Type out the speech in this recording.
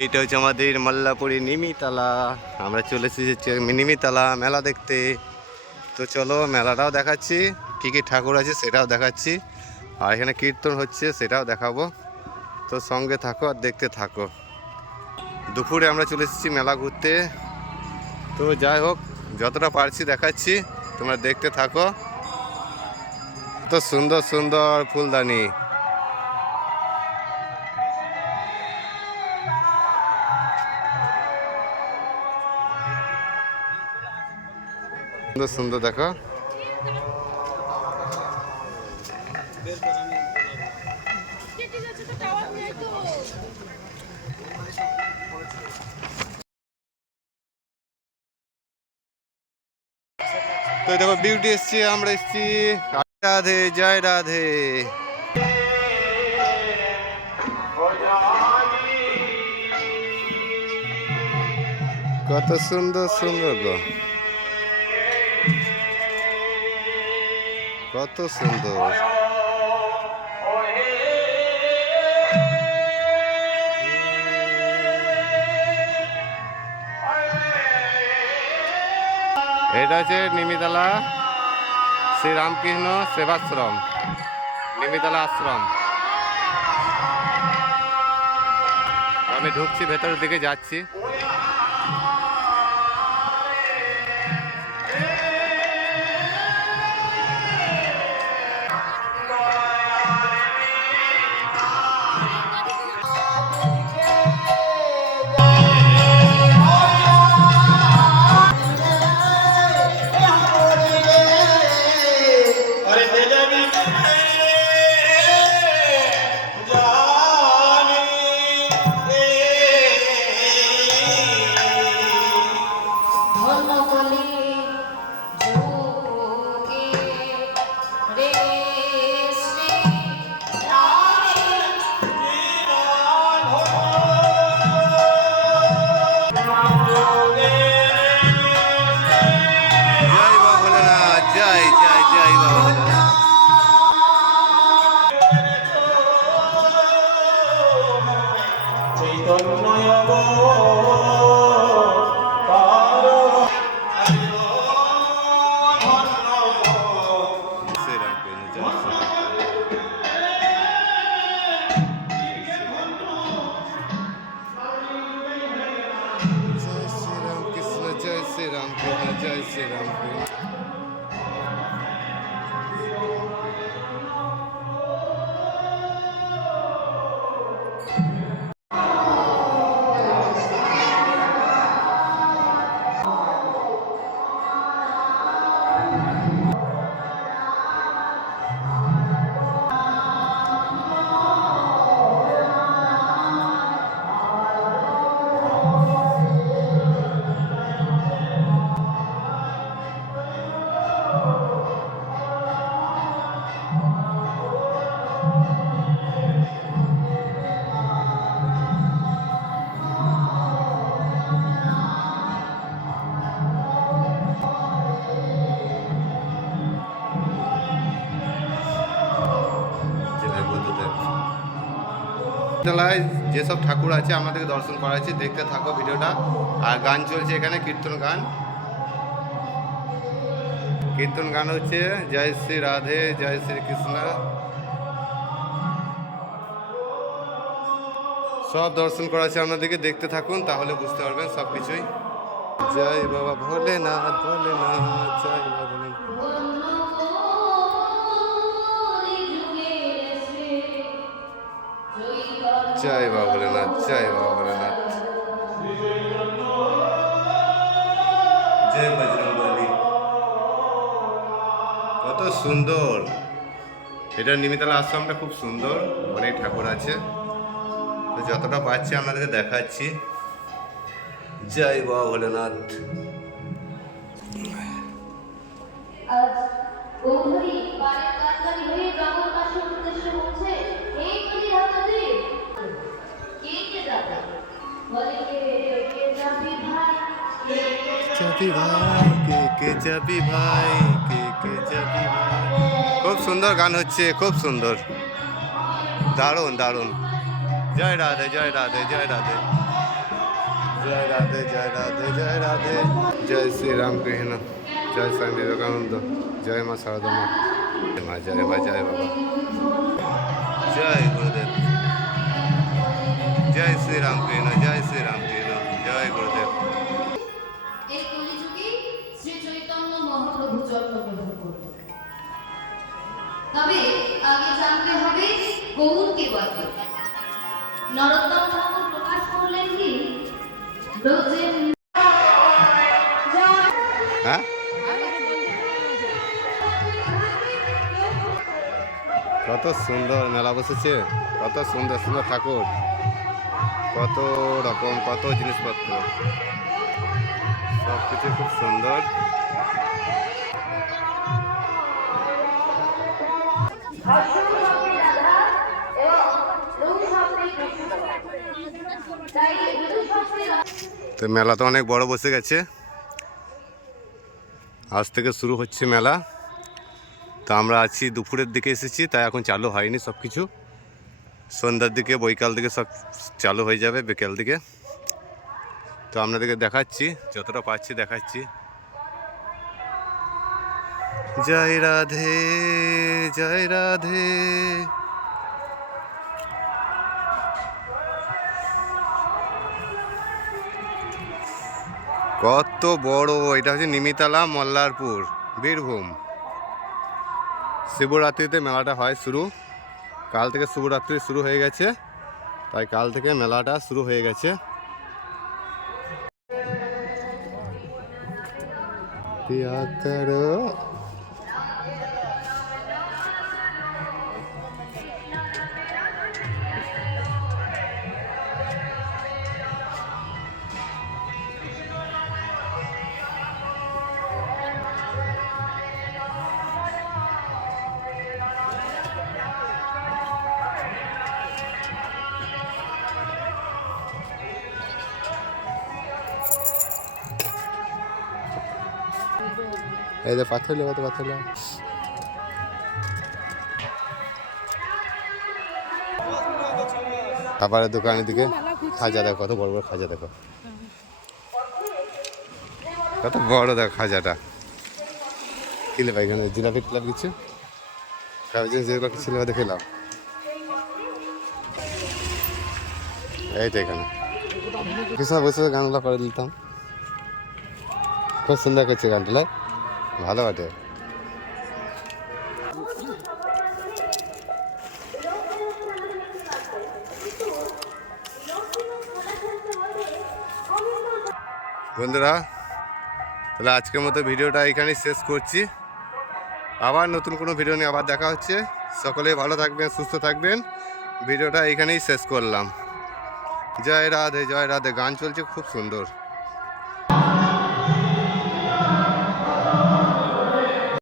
এটা হচ্ছে আমাদের মাল্লাপুরি নিমিতলা। আমরা চলে এসেছি নিমিতলা মেলা দেখতে। তো চলো মেলাটাও দেখাচ্ছি, কী কী ঠাকুর আছে সেটাও দেখাচ্ছি। আর এখানে কীর্তন হচ্ছে সেটাও দেখাবো। তো সঙ্গে থাকো আর দেখতে থাকো। দুপুরে আমরা চলে এসেছি মেলা ঘুরতে। তো যাই হোক, যতটা পারছি দেখাচ্ছি, তোমরা দেখতে থাকো। তো সুন্দর সুন্দর ফুলদানি। সুন্দর সুন্দর, দেখো। তো দেখো, বিউটি এসছি, আমরা এসছি। রাধে, জয় রাধে। কত সুন্দর সুন্দর গো। কত সুন্দর। এটা হচ্ছে নিমিতলা শ্রীরামকৃষ্ণ সেবাশ্রম নিমিতলা আশ্রম। আমি ঢুকছি ভেতরের দিকে যাচ্ছি। চৈতন্য বিদ্যালয়ে যেসব ঠাকুর আছে, আমাদেরকে দর্শন করা করাচ্ছে, দেখতে থাকো ভিডিওটা। আর গান চলছে এখানে, কীর্তন গান। কীর্তন গান হচ্ছে, জয় শ্রী রাধে, জয় শ্রী কৃষ্ণ। সব দর্শন করাচ্ছে আপনাদেরকে দেখতে থাকুন, তাহলে বুঝতে পারবেন সব কিছুই। জয় বাবা ভোলেনাথ ভোলেনাথ, জয় বাবা জয় বাবা ভোলেনাথ জয় বাবা ভোলেনাথ জয় বজরংবলী কত সুন্দর এটা নিমিতলা আশ্রমটা খুব সুন্দর, অনেক ঠাকুর আছে। তো যতটা পাচ্ছি আপনাদেরকে দেখাচ্ছি। জয় বাবা ভোলেনাথ। আজ গৌধরী বাড়ির কাজকারী হয়ে জগন্নাথের উদ্দেশ্যে বলছে ভাই কে কে ভাই কে কে ভাই খুব সুন্দর গান হচ্ছে খুব সুন্দর দারুণ দারুণ জয় রাধে জয় রাধে জয় রাধে জয় রাধে জয় রাধে জয় রাধে জয় শ্রী রামকৃষ্ণ জয় স্বামী বিবেকানন্দ জয় মা শারদা মা জয় মা জয় মা জয় বাবা জয় জয় শ্রী রামকৃষ্ণ জয় শ্রী রামকৃষ্ণ জয় গুরুদেব। এই কলিযুগে শ্রী চৈতন্য মহাপ্রভু জন্মগ্রহণ করলেন। তবে আগে জানতে হবে গৌরকে বটে। নরোত্তম ঠাকুর প্রকাশ করলেন কি? ব্রজের হ্যাঁ? কত সুন্দর মেলা বসেছে কত সুন্দর সুন্দর ঠাকুর। কত রকম, কত জিনিসপত্র। সব কিছু খুব সুন্দর। তো মেলা তো অনেক বড় বসে গেছে। আজ থেকে শুরু হচ্ছে মেলা। তো আমরা আছি দুপুরের দিকে এসেছি, তাই এখন চালু হয়নি সব কিছু সন্ধ্যার দিকে, বৈকাল দিকে সব চালু হয়ে যাবে, বিকেল দিকে। তো আপনাদেরকে দেখাচ্ছি, যতটা পাচ্ছি দেখাচ্ছি। জয় রাধে জয় রাধে। কত বড়, এটা হচ্ছে নিমিতালা, মল্লারপুর, বীরভূম। শিবরাত্রিতে মেলাটা হয় শুরু। কাল থেকে শুভরাত্রি শুরু হয়ে গেছে। তাই কাল থেকে মেলাটা শুরু হয়ে গেছে। পিয়া এই যে পাথর লেবা তো পাথর খাবারের দোকানের দিকে খাজা দেখো, কত বড় বড় খাজা দেখো। কত বড় দেখো খাজাটা। কি লেবা এখানে? জিলাপি টিলাপ কিছু? যেগুলো কিছু লেবা দেখে লাও এই তো এখানে। কিছু বসে গানগুলো করে দিতাম। খুব সুন্দর করছে গানটা? ভালো বটে বন্ধুরা, তাহলে আজকের মতো ভিডিওটা এখানেই শেষ করছি। আবার নতুন কোনো ভিডিও নিয়ে আবার দেখা হচ্ছে। সকলে ভালো থাকবেন, সুস্থ থাকবেন। ভিডিওটা এখানেই শেষ করলাম। জয় রাধে জয় রাধে। গান চলছে খুব সুন্দর।